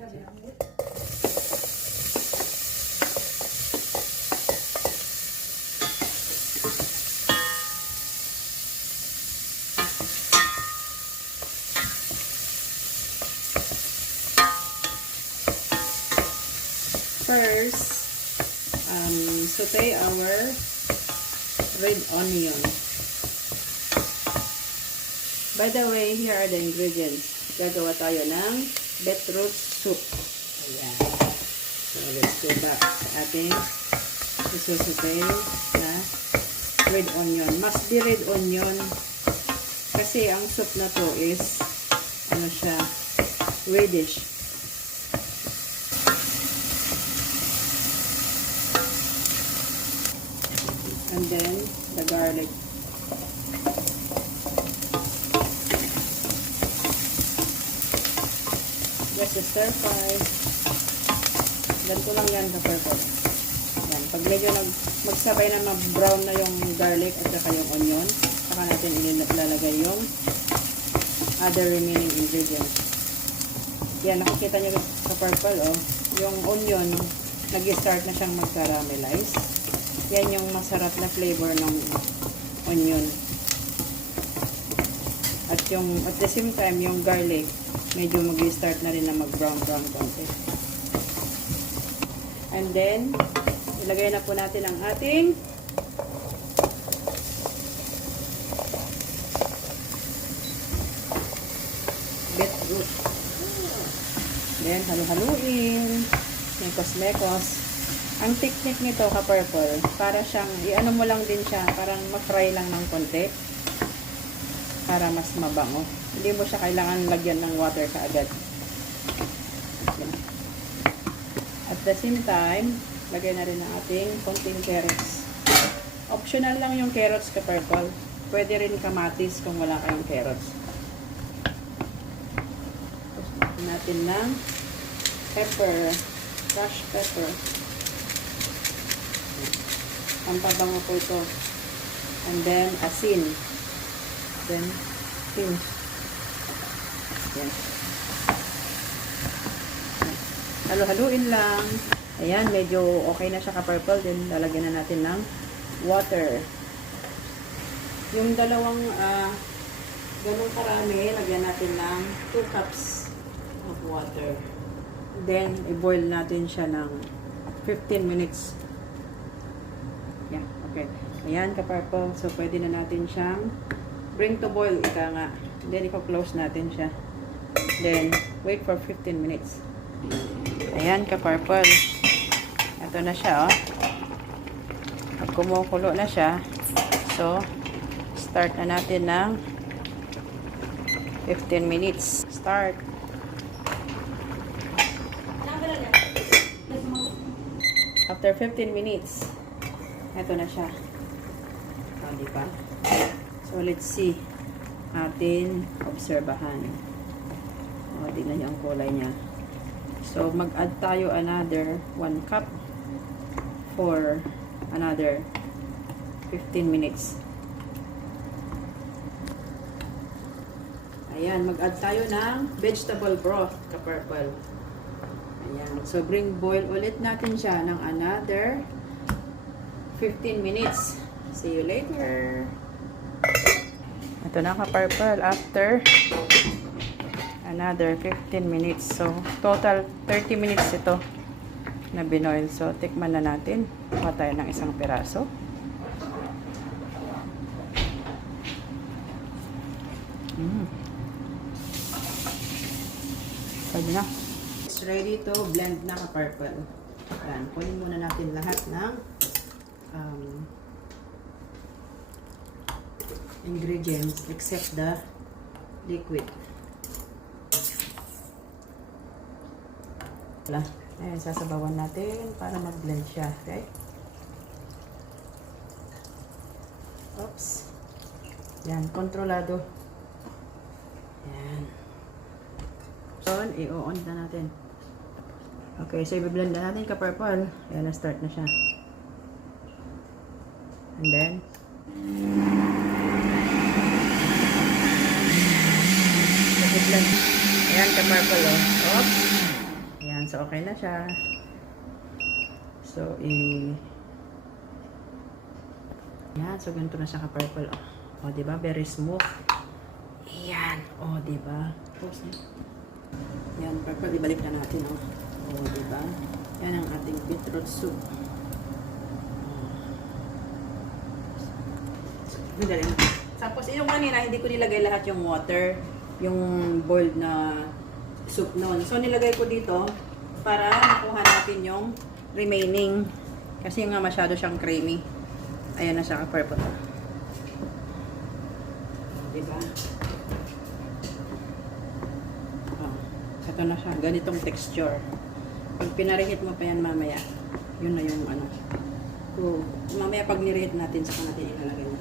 First, saute our red onion. By the way, here are the ingredients. Gagawa tayo ng beetroot soup. Ayan. So, let's go back sa ating isusute na red onion. Must be red onion kasi ang soup na to is ano siya, reddish. And then, the garlic. Just a stir fry. Ganito lang yan ka-purple. Yan. Pag medyo magsabay na mag-brown na yung garlic at saka yung onion, saka natin ilalagay yung other remaining ingredients. Yan, nakikita nyo ka-purple, oh. Yung onion, nag-start na siyang mag-caramelize. Yan yung masarap na flavor ng onion. At at the same time, yung garlic, medyo mag-start na rin na mag-brown konti. And then, ilagay na po natin ang ating beetroot. Then, halu-haluin. Mekos-mekos. Ang technique nito, ka-purple, para siyang, i-ano mo lang din siya, parang ma-fry lang ng konti para mas mabango. Hindi mo siya kailangan lagyan ng water kaagad. At the same time, lagay na rin ang ating konting carrots. Optional lang yung carrots, ka-purple. Pwede rin kamatis kung wala kayong carrots. Tapos natin ng pepper, crushed pepper. Pampabango po ito. And then, asin. Then, pinch. Yan. Halo-haluin lang. Ayan, medyo okay na siya ka-purple. Then, lalagyan na natin ng water. Yung dalawang, ganun karami, lagyan natin ng 2 cups of water. Then, i-boil natin siya ng 15 minutes. Yeah, okay. Ayan, ka-purple. So, pwede na natin siyang bring to boil, ika nga. Then, i-close natin siya. Then, wait for 15 minutes. Ayan, ka-purple. Ito na siya, oh. At kumukulo na siya. So, start na natin ng 15 minutes. Start. After 15 minutes, ito na siya. O, diba? So, let's see. Atin obserbahan. O, tignan niyo ang kulay niya. So, mag-add tayo another 1 cup for another 15 minutes. Ayan, mag-add tayo ng vegetable broth, ka-purple. Ayan. So, boil ulit natin siya ng another 15 minutes. See you later. Ito na, ka-purple. After another 15 minutes. So, total 30 minutes ito na binoil. So, tikman na natin. Kuha tayo ng isang piraso. Pwede na. It's ready to blend na, ka-purple. Ayan. Kunin muna natin lahat ng ingredients except the liquid. Ayan, sasabawan natin para mag-blend siya. Okay? Oops. Yan, kontrolado. Yan. So, i-on na natin. Okay, so i-blend na natin, ka-purple. Ayan, na-start na siya. And then, i-blend. Ayan, ka-purple, oh. Oops. So, okay na siya. So, yan. So, ganito na siya ka-purple. O, diba? Very smooth. Ayan. O, diba? Pause na. Yan, purple. Ibalik na natin, o. O, diba? Yan ang ating beetroot soup. Madali na. Tapos, yung kanina, hindi ko nilagay lahat yung water, yung boiled na soup noon. So, nilagay ko dito para makuha natin yung remaining. Kasi nga masyado siyang creamy. Ayan na siya, ka-purple. Diba? Oh, ito na siya. Ganitong texture. Pag pinarihit mo pa yan mamaya, yun na yung ano. So, mamaya pag nirehit natin, saka natin ilalagay mo.